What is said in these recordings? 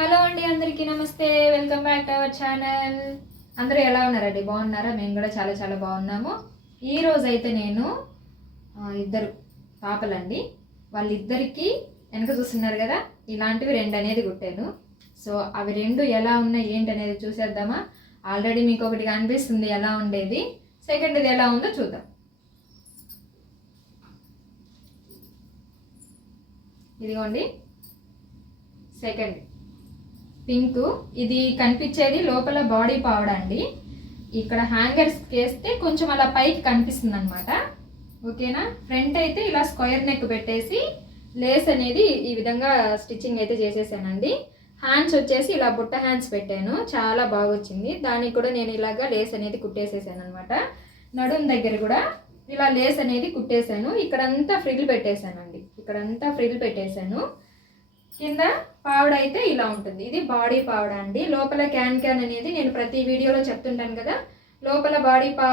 Hello అండి అందరికీ నమస్తే welcome back to our channel. అందరూ ఎలా ఉన్నారండి? బాగున్నారా? మేము కూడా చాలా చాలా బాగున్నాము. ఈ రోజు అయితే నేను ఇద్దరు పాపలండి. వాళ్ళిద్దరికీ వెనక చూస్తున్నారు కదా ఇలాంటివి రెండు అనేది కుట్టాను. సో అవి రెండు ఎలా ఉన్నాయి ఏంటి అనేది చూసేద్దామా? ఆల్రెడీ మీకు ఒకటి కనిపిస్తుంది ఎలా ఉండేది. సెకండ్ది ఎలా ఉందో చూద్దాం. ఇదిగోండి. సెకండ్. పింక్. ఇది కనిపించేది లోపల బాడీ పౌడర్ అండి ఇక్కడ హ్యాంగర్స్ వేస్తే కొంచెం అలా పైకి కనిపిస్తుంది అనమాట ఓకేనా? ఫ్రంట్ అయితే ఇలా స్క్వేర్ నెక్ పెట్టేసి లేస్ అనేది ఈ విధంగా స్టిచ్చింగ్ అయితే చేసేసానండి. హ్యాండ్స్ వచ్చేసి ఇలా బుట్ట హ్యాండ్స్ పెట్టాను. చాలా బాగా వచ్చింది దానికి కూడా నేను ఇలాగా లేస్ అనేది కుట్టేసేసాను అనమాట నడుం దగ్గర కూడా ఇలా లేస్ అనేది కుట్టేశాను. ఇక్కడంతా ఫ్రిల్ పెట్టేశానండి. ఇక్కడంతా ఫ్రిల్ పెట్టేశాను. కింద పావడ అయితే ఇలా ఉంటుంది. ఇది బాడీ పావడ అండి. లోపల క్యాన్ క్యాన్ అనేది నేను ప్రతి వీడియోలో చెప్తుంటాను కదా. లోపల బాడీ పా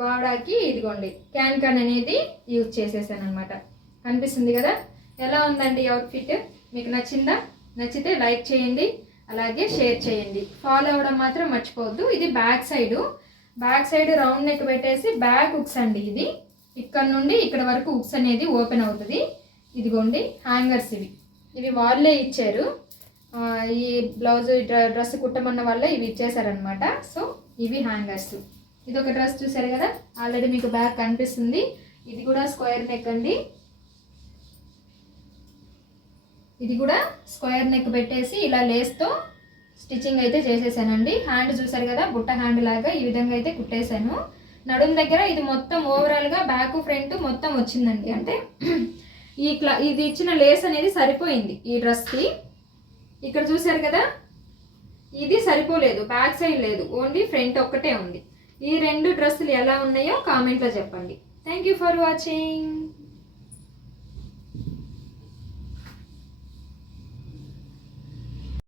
పావడాకి ఇదిగోండి క్యాన్ క్యాన్ అనేది యూజ్ చేసేసాను అనమాట కనిపిస్తుంది కదా? ఎలా ఉందండి అవుట్ఫిట్? మీకు నచ్చిందా? నచ్చితే లైక్ చేయండి అలాగే షేర్ చేయండి. ఫాలో అవ్వడం మాత్రం మర్చిపోవద్దు. ఇది back side. Back side round neck పెట్టేసి బ్యాక్ ఉక్స్ అండి ఇది. ఇక్కడ నుండి ఇక్కడ వరకు ఉక్స్ అనేది ఓపెన్ అవుతుంది. ఇదిగోండి హ్యాంగర్స్ ఇవి. ఇవి వాళ్ళే ఇచ్చారు. ఈ బ్లౌజ్ డ్రెస్ కుట్టమన్న వల్ల ఇవి ఇచ్చేసారనమాట సో ఇవి హ్యాంగర్స్. ఇది ఒక డ్రెస్ చూసారు కదా? ఆల్రెడీ మీకు బ్యాగ్ కనిపిస్తుంది. ఇది కూడా స్క్వేర్ నెక్ అండి. ఇది కూడా స్క్వేర్ నెక్ పెట్టేసి ఇలా లేస్తో స్టిచ్చింగ్ అయితే చేసేసానండి. హ్యాండ్ చూసారు కదా? బుట్ట హ్యాండ్ లాగా ఈ విధంగా అయితే కుట్టేశాను. నడుము దగ్గర ఇది మొత్తం ఓవరాల్గా బ్యాక్ ఫ్రంట్ మొత్తం వచ్చిందండి. అంటే ఈ క్లా ఇది ఇచ్చిన లేస్ అనేది సరిపోయింది ఈ డ్రెస్కి ఇక్కడ చూసారు కదా? ఇది సరిపోలేదు బ్యాక్ సైడ్ లేదు ఓన్లీ ఫ్రంట్ ఒక్కటే ఉంది. ఈ రెండు డ్రెస్సులు ఎలా ఉన్నాయో కామెంట్లో చెప్పండి. Thank you for watching